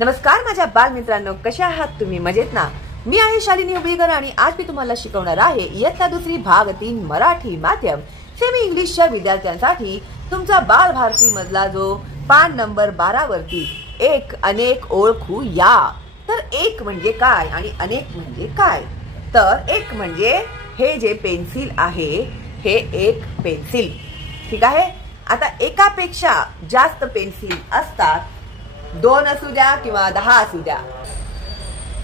नमस्कार माझ्या बालमित्रांनो, कशा आहात तुम्ही? मजेत ना? मी आहे शालिनी उबळीकर आणि आज मी तुम्हाला शिकवणार आहे इयत्ता दुसरी भाग 3 मराठी माध्यम सेमी इंग्लिशच्या विद्यार्थ्यांसाठी तुमचा बालभारती मधला जो पान नंबर 12 वरती एक अनेक ओळखू या। तर एक म्हणजे काय आणि अनेक म्हणजे काय? तर एक म्हणजे हे जे पेन्सिल आहे हे एक पेन्सिल, ठीक आहे। आता एकापेक्षा जास्त पेन्सिल असतात, 2 असू द्या किंवा 10 असू द्या,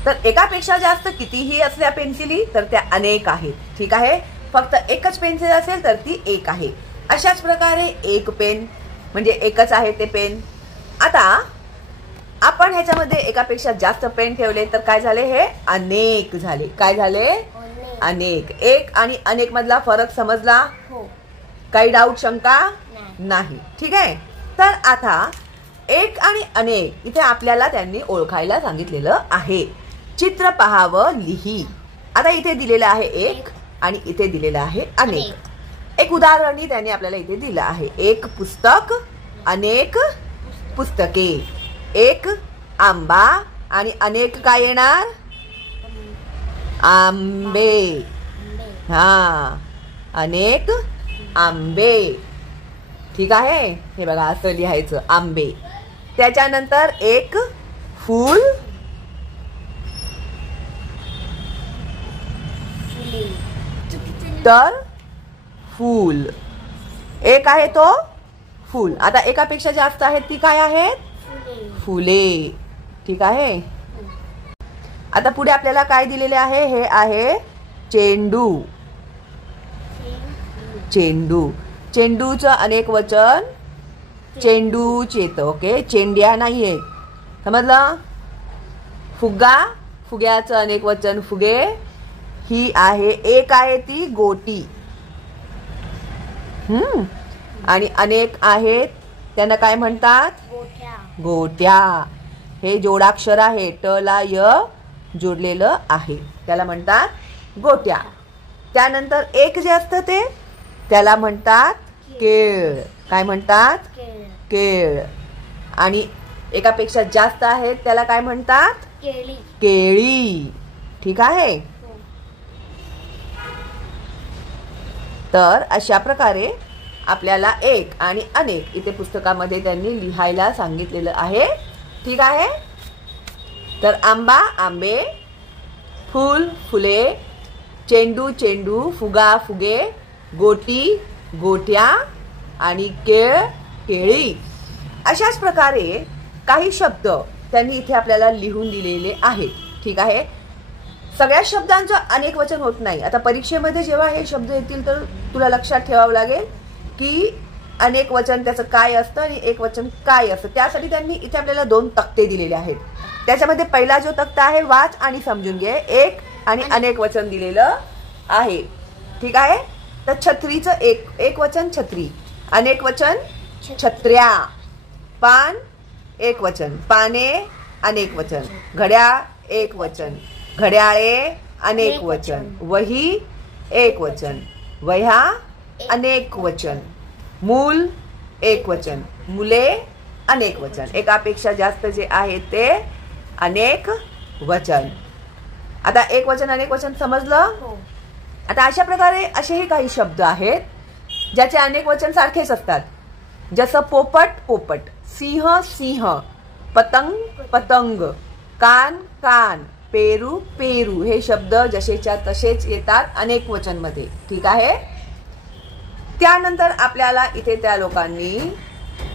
तर एकापेक्षा जास्त कितीही असल्या पेन्सिली तर त्या अनेक आहेत, ठीक आहे। फक्त एकच पेन्सिल असेल तर ती एक आहे। अशाच प्रकारे एक पेन म्हणजे एकच आहे ते पेन। आता आपण ह्याच्यामध्ये एकापेक्षा जास्त पेन ठेवले तर काय झाले? हे अनेक झाले। काय झाले? अनेक। एक आणि अनेक मधला फरक समजला? काही डाऊट शंका नाही, ठीक आहे। तर आता एक आणि अनेक इथे आपल्याला त्यांनी ओळखायला सांगितलेलं आहे। चित्र पाहावं, लिही। आता इथे दिलेलं आहे एक आणि इथे दिलेलं आहे अनेक। एक उदाहरण त्यांनी आपल्याला इथे दिलं आहे, एक पुस्तक, अनेक पुस्तके। एक आंबा आणि अनेक काय येणार? आंबे। हा, अनेक आंबे, ठीक आहे। हे बघा असं लिहायचं, आंबे। त्याच्यानंतर एक फूल, तर फूल एक आहे तो फूल। आता एकापेक्षा जास्त आहेत ती काय आहेत? फुले, ठीक आहे। आता पुढे आपल्याला काय दिलेले आहे? हे आहे चेंडू। चेंडू, चेंडूचं अनेक वचन चेंडूच येतं, ओके। चेंड्या नाहीये, समजलं? फुगा, फुग्याचं अनेक वचन फुगे। ही आहे एक आहे ती गोटी, आणि अनेक आहेत त्यांना काय म्हणतात? गोट्या। हे जोडाक्षर आहे, ट ला य जोडलेलं आहे, त्याला म्हणतात गोट्या। त्यानंतर एक जे असतं ते त्याला म्हणतात केळ। काय म्हणतात? केळ। आणि एकापेक्षा जास्त आहेत त्याला काय म्हणतात? केळी। केळी, ठीक आहे। तर अशा प्रकारे आपल्याला एक आणि अनेक इथे पुस्तकामध्ये त्यांनी लिहायला सांगितलेलं आहे, ठीक आहे। तर आंबा, आंबे, फूल, फुले, चेंडू, चेंडू, फुगा, फुगे, गोटी, गोट्या आणि केळ, केळी। अशाच प्रकारे काही शब्द त्यांनी इथे आपल्याला लिहून दिलेले आहेत, ठीक आहे। सगळ्या शब्दांचं अनेक वचन होत नाही। आता परीक्षेमध्ये जेव्हा हे शब्द येतील तर तुला लक्षात ठेवावं लागेल की अनेक वचन त्याचं काय असतं आणि एक वचन काय असतं। त्यासाठी त्यांनी इथे आपल्याला 2 तक्ते दिलेले आहेत। त्याच्यामध्ये पहिला जो तक्ता आहे वाच आणि समजून घे। एक आणि अनेक वचन दिलेलं आहे, ठीक आहे। तर छत्रीचं एक वचन छत्री, अनेक वचन छत्र्या। पान एक वचन, पाने अनेक वचन। घड्याळ एक वचन, घड्याळे अनेक वचन। वही एक वचन, वह्या अनेक वचन। मूल एक वचन, मुले अनेक वचन। एकापेक्षा जास्त जे आहे ते अनेक वचन। आता एक वचन अनेक वचन समजलं? आता अशा प्रकारे असेही काही शब्द आहेत ज्याचे अनेक वचन सारखेच असतात, जसं पोपट पोपट, सिंह सिंह, पतंग पतंग, कान कान, पेरू पेरू। हे शब्द जसेच्या तसेच येतात अनेक वचन मध्ये, ठीक आहे। त्यानंतर आपल्याला इथे त्या लोकांनी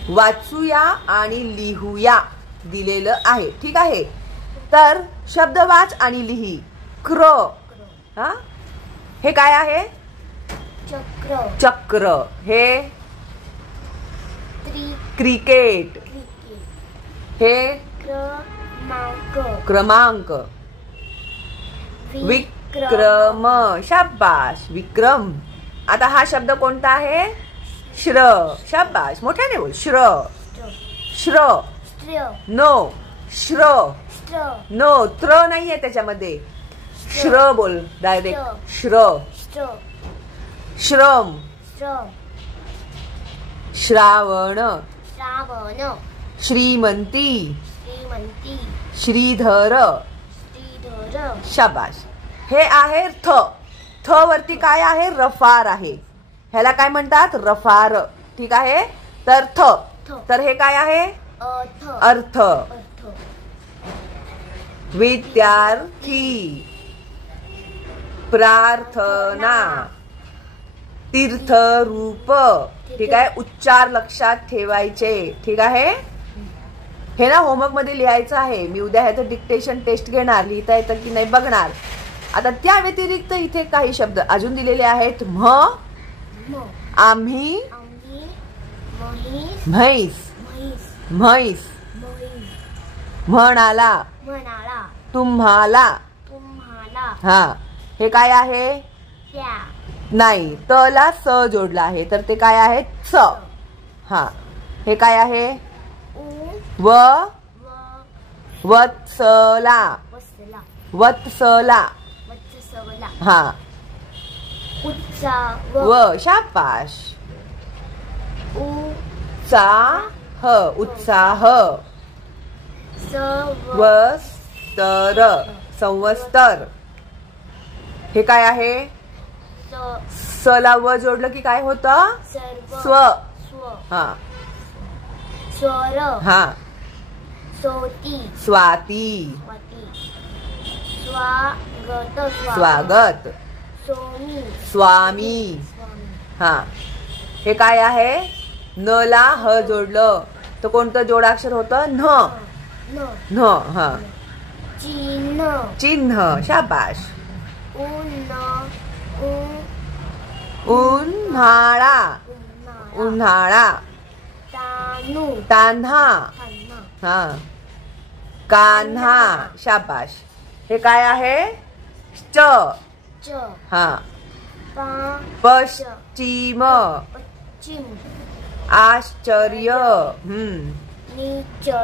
वाचूया आणि लिहूया दिलेलं आहे, ठीक आहे। तर शब्द वाच आणि लिही। क्र, हा, हे काय आहे? चक्र। चक्र। हे क्रिकेट। हे क्रमांक। क्रमांक। विक्रम, शाबाश, विक्रम। आता हा शब्द कोणता आहे? श्र, शाबाश, मोठ्याने बोल। श्र, श्र, नो, श्र, नो, त्र नाहीये त्याच्यामध्ये, श्र बोल डायरेक्ट, श्र। श्रम, श्रावण, श्रीमंती, श्रीमंती श्रीधर श्रीधर शाबाश. हे आहे थ. थ वरती काय आहे रफार आहे. ह्याला काय म्हणतात रफार. ठीक आहे. तर थ. तर हे काय आहे अर्थ. विद्यार्थी प्रार्थना तीर्थरूप. ठीक आहे. उच्चार लक्षात ठेवायचे. ठीक आहे. हे ना होमवर्क मध्ये लिहायचं आहे. मी उद्या ह्याचं डिक्टेशन टेस्ट घेणार. लिहिता येतं की नाही बघणार. आता त्या व्यतिरिक्त इथे काही शब्द अजून दिलेले आहेत. आम्ही म्हैस म्हैस म्हणाला तुम्हाला. हा हे काय आहे नाही तला स जोडला आहे तर ते काय आहे स. हा हे काय आहे वत्सला वत्सला. हा व शाबाश. उत्साह संवत्सर संवत्सर. हे काय आहे सला व जोडलं की काय होतं स्व. हा स्वर हा स्वाती स्वागत स्वामी. हा हे काय आहे न ला ह जोडलं तर कोणतं जोडाक्षर होतं न. हा चिन्ह शाबाश. उन्हाळा उन्हाळा. तान्हा हा कान्हा शाबाश. हे काय आहे च. हा पश्चिम आश्चर्य.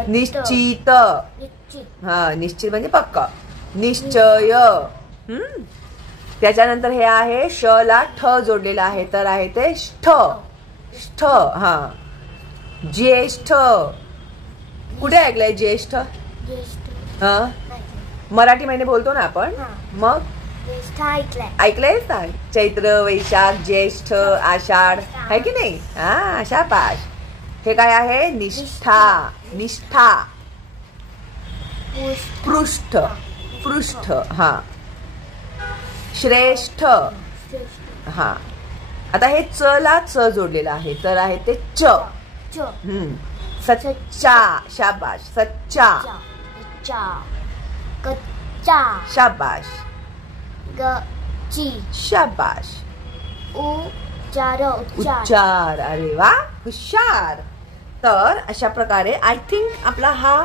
निश्चित. हा निश्चित म्हणजे पक्का. निश्चय. त्याच्यानंतर हे आहे श ला ठ जोडलेला आहे तर आहे ते ष्ठ. ष्ठ. हा ज्येष्ठ. कुठे ऐकलंय ज्येष्ठ. हा मराठी महिने बोलतो ना आपण. मग ऐकलंय ना चैत्र वैशाख ज्येष्ठ आषाढ आहे की नाही. हा शाबाश. हे काय आहे निष्ठा निष्ठा. पृष्ठ पृष्ठ. हा श्रेष्ठ. हा आता हे च ला च जोडलेलं आहे तर आहे ते च. सच्चा शाबाश. सच्चा शाबाश. शाबाश. उच्चार. अरे वा हुशार. तर अशा प्रकारे आय थिंक आपला हा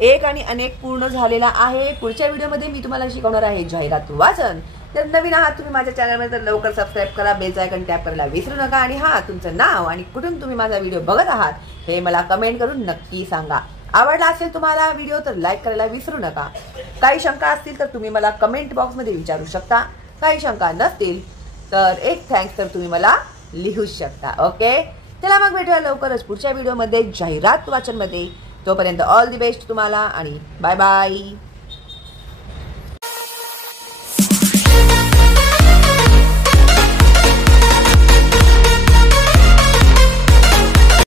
एक आणि अनेक पूर्ण झालेला आहे. पुढच्या व्हिडिओमध्ये मी तुम्हाला शिकवणार आहे जाहिरात वाचन. तर नवीन आहात तुम्ही माझ्या चॅनलमध्ये तर लवकर सबस्क्राईब करा. बेल आयकॉन टॅप करायला विसरू नका. आणि हा तुमचं नाव आणि कुठून तुम्ही माझा व्हिडिओ बघत आहात हे मला कमेंट करून नक्की सांगा. आवडला असेल तुम्हाला व्हिडिओ तर लाईक करायला विसरू नका. काही शंका असतील तर तुम्ही मला कमेंट बॉक्समध्ये विचारू शकता. काही शंका नसतील तर एक थँक्स तर तुम्ही मला लिहू शकता. ओके चला मग भेटूया लवकरच पुढच्या व्हिडिओमध्ये जाहिरात वाचनमध्ये. तोपर्यंत ऑल दी बेस्ट तुम्हाला आणि बाय बाय.